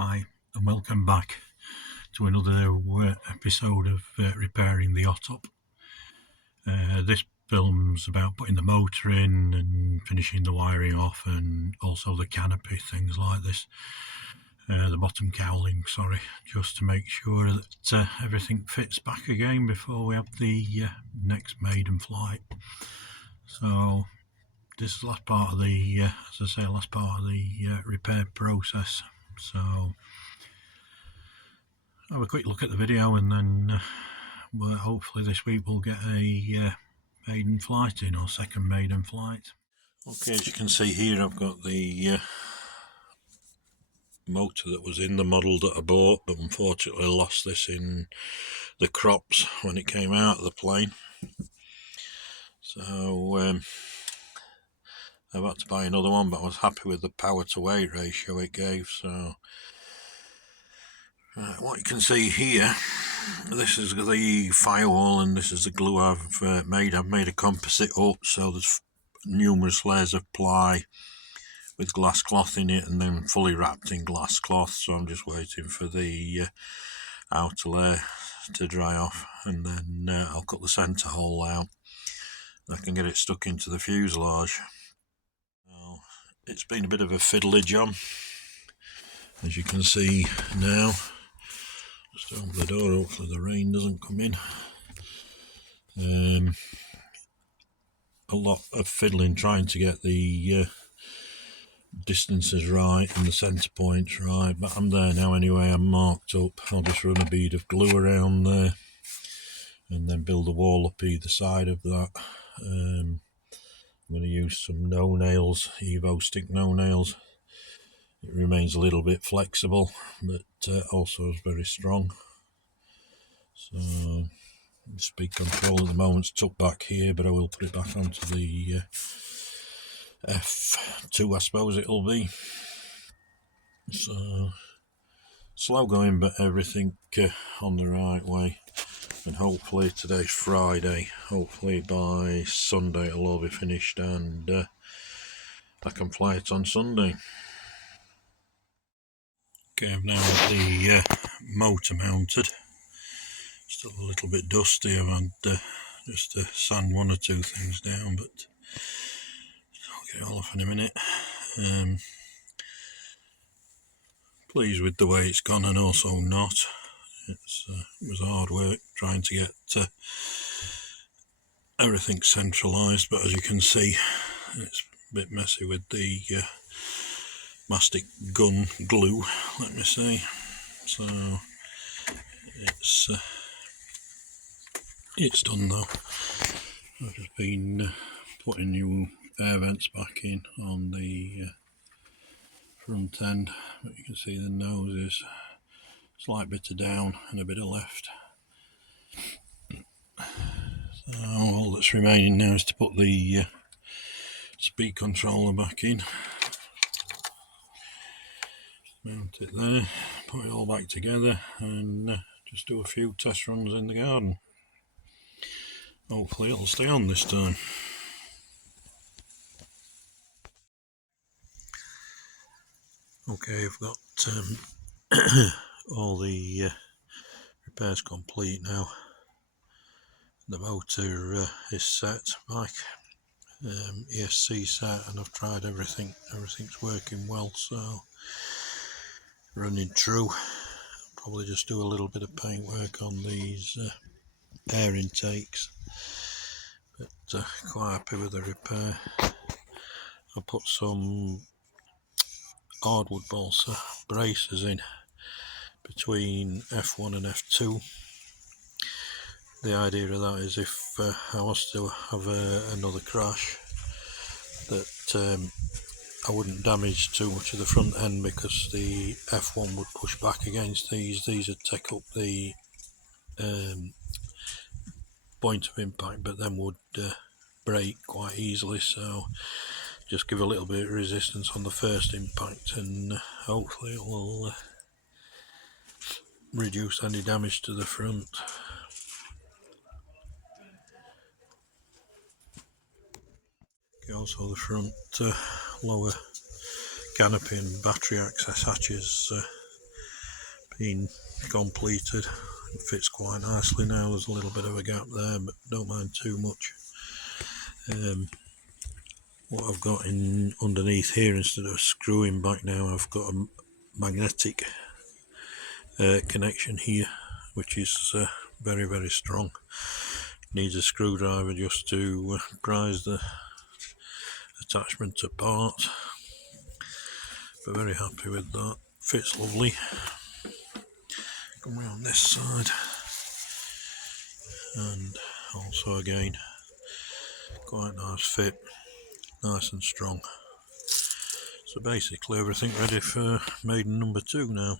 Hi, and welcome back to another episode of repairing the Otop. This film's about putting the motor in and finishing the wiring off, and also the canopy, things like this. The bottom cowling, just to make sure that everything fits back again before we have the next maiden flight. So this is the last part of the, repair process. So have a quick look at the video, and then hopefully this week we'll get a maiden flight in, or second maiden flight. Okay, as you can see here, I've got the motor that was in the model that I bought, but unfortunately lost this in the crops when it came out of the plane. So I've had to buy another one, but I was happy with the power to weight ratio it gave. So what you can see here, this is the firewall and this is the glue I've made. I've made a composite up, so there's numerous layers of ply with glass cloth in it and then fully wrapped in glass cloth. So I'm just waiting for the outer layer to dry off, and then I'll cut the centre hole out and I can get it stuck into the fuselage. Now, it's been a bit of a fiddly job, as you can see now. Just open the door, hopefully the rain doesn't come in. A lot of fiddling trying to get the distances right and the centre points right, but I'm there now anyway. I'm marked up. I'll just run a bead of glue around there and then build a wall up either side of that. I'm going to use some no nails, Evo stick no nails. It remains a little bit flexible, but also is very strong. So the speed control at the moment's tucked back here, but I will put it back onto the F2, I suppose it'll be. So slow going, but everything on the right way. And hopefully, today's Friday, hopefully by Sunday it'll all be finished and I can fly it on Sunday. Okay, I've now got the motor mounted. Still a little bit dusty. I've had just to sand one or two things down, but I'll get it all off in a minute. Pleased with the way it's gone, and also not. It was hard work trying to get everything centralised, but as you can see, it's a bit messy with the mastic gun glue, let me say. So it's done though. I've just been putting new air vents back in on the front end, but you can see the nose is a slight bit of down and a bit of left. So all that's remaining now is to put the speed controller back in, mount it there, put it all back together, and just do a few test runs in the garden. Hopefully it'll stay on this time. Okay, I've got all the repairs complete now. The motor is set back, ESC set, and I've tried everything. Everything's working well, so running true. I'll probably just do a little bit of paint work on these air intakes, but quite happy with the repair. I put some hardwood balsa braces in between F1 and F2. The idea of that is if I was to have another crash, that I wouldn't damage too much of the front end, because the F1 would push back against these. These would take up the point of impact, but then would break quite easily. So just give a little bit of resistance on the first impact, and hopefully it will reduce any damage to the front. Also the front lower canopy and battery access hatches been completed. It fits quite nicely now. There's a little bit of a gap there, but don't mind too much. What I've got in underneath here, instead of screwing back now, I've got a magnetic connection here, which is very, very strong. Needs a screwdriver just to prise the attachment apart, but very happy with that. Fits lovely. Come around this side, and also again quite nice fit, nice and strong. So basically everything ready for maiden number 2 now.